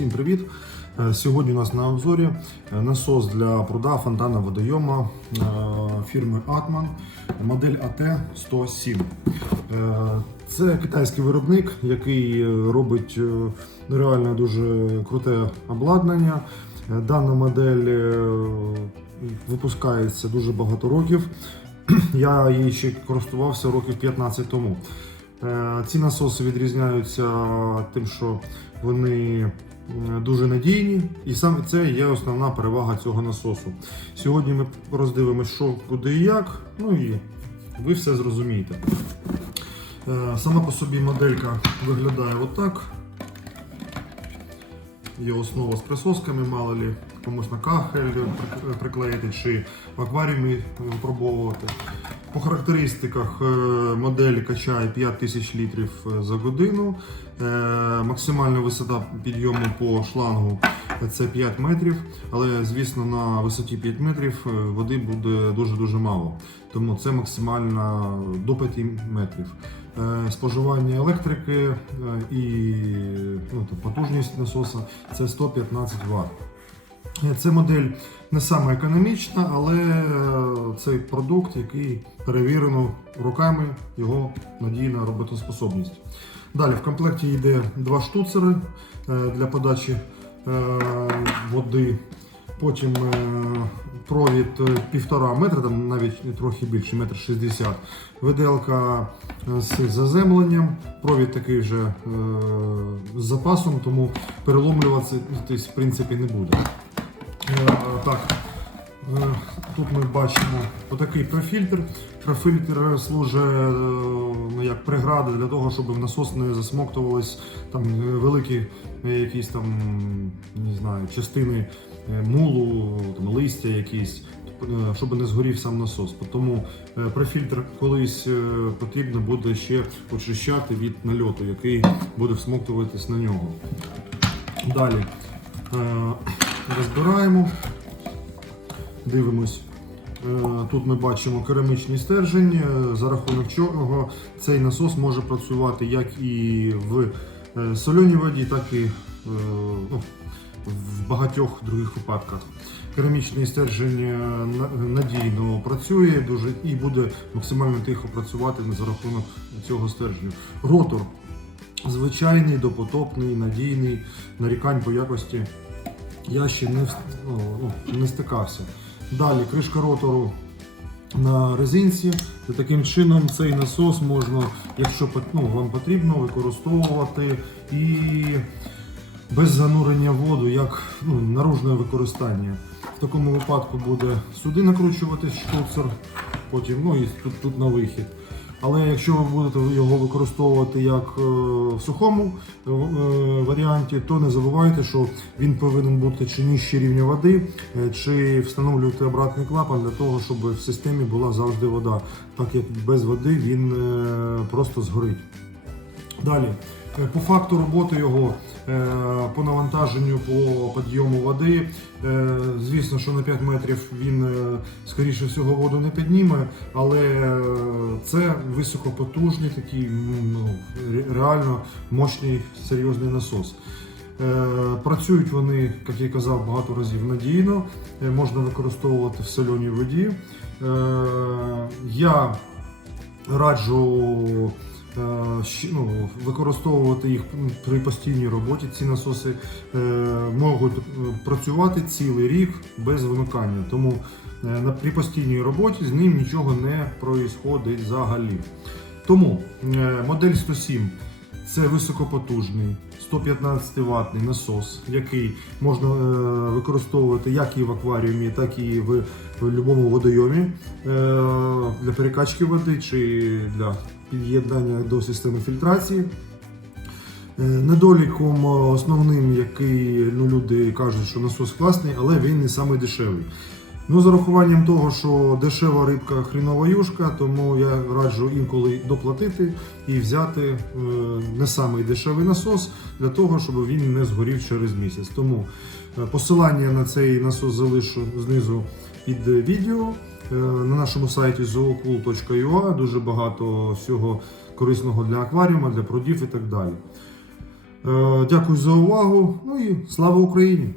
Всім привіт! Е, Сьогодні у нас на обзорі е, насос для пруда фонтана водойома е, фірми Atman, модель AT107. Е, Це китайський виробник, який робить реально дуже круте обладнання. Дана модель випускається дуже багато років. Я її ще користувався років 15 тому. Е, Ці насоси відрізняються тим, що вони е, дуже надійні, і саме це є основна перевага цього насосу. Сьогодні ми роздивимося, що, куди і як, ну і ви все зрозумієте. Е, Сама по собі моделька виглядає отак. Є основа з присосками, мало лі комусь на кахель приклеїти чи в акваріумі пробовувати. По характеристиках е, модель качає 5000 літрів е, за годину. Е, Максимальна висота підйому по шлангу це 5 метрів, але звісно на висоті 5 метрів води буде дуже-дуже мало. Тому це максимально до 5 метрів. Споживання електрики і ну, потужність насоса це 115 Вт. Це модель не саме економічна, але е, цей продукт, який перевірено роками його надійна роботоспособність. Далі в комплекті йде два штуцери е, для подачі е, води. Потім провід е, півтора метра, там навіть трохи більше, метр шістдесят. Виделка з заземленням. Провід такий вже е, з запасом, тому переломлюватися в принципі не буде. Е, Так, е, тут ми бачимо отакий профільтр. Профільтр служить е, ну, як преграда для того, щоб в насос не засмоктувались там великі якісь там не знаю, частини мулу, там, листя якісь. Щоб не згорів сам насос. Тому профільтр колись потрібно буде ще очищати від нальоту, який буде всмоктуватись на нього. Далі розбираємо, дивимось. Е, Тут ми бачимо керамічний стержень, е, за рахунок чого цей насос може працювати як і в е, соленій воді, так і ну, в багатьох других випадках. Керамічний стержень надійно працює дуже і буде максимально тихо працювати за рахунок цього стержню. Ротор звичайний, допотопний, надійний, нарікань по якості я ще не, ну, ну, не стикався. Далі кришка ротору на резинці. І таким чином цей насос можна, якщо ну, вам потрібно, використовувати і без занурення воду, як ну, наружне використання. В такому випадку буде сюди накручуватись штуцер, потім ну, і тут, тут на вихід. Але якщо ви будете його використовувати як е, в сухому е, варіанті, то не забувайте, що він повинен бути чи нижче рівня води, е, чи встановлювати обратний клапан для того, щоб в системі була завжди вода, так як без води він е, просто згорить. Далі, е, по факту роботи його, е, по навантаженню, по підйому води, е, звісно, що на 5 метрів він, е, скоріше всього, воду не підніме, але е, це високопотужний, такий ну, реально мощний, серйозний насос. Е, Працюють вони, як я казав, багато разів надійно, е, можна використовувати в соленій воді. Е, Я раджу ну, використовувати їх при постійній роботі. Ці насоси е, можуть е, працювати цілий рік без вимикання. Тому е, при постійній роботі з ним нічого не проїсходить взагалі. Тому е, модель 107 це високопотужний 115 ватний насос, який можна е, використовувати як і в акваріумі, так і в, в будь-якому водойомі е, для перекачки води чи для під'єднання до системи фільтрації. Е, Недоліком е, основним, який ну, люди кажуть, що насос класний, але він не самий дешевий. Ну, з урахуванням того, що дешева рибка хрінова юшка, тому я раджу інколи доплатити і взяти е, не самий дешевий насос для того, щоб він не згорів через місяць. Тому е, посилання на цей насос залишу знизу під відео. Е, На нашому сайті zoocool.ua дуже багато всього корисного для акваріума, для прудів і так далі. Е, Дякую за увагу. Ну і слава Україні!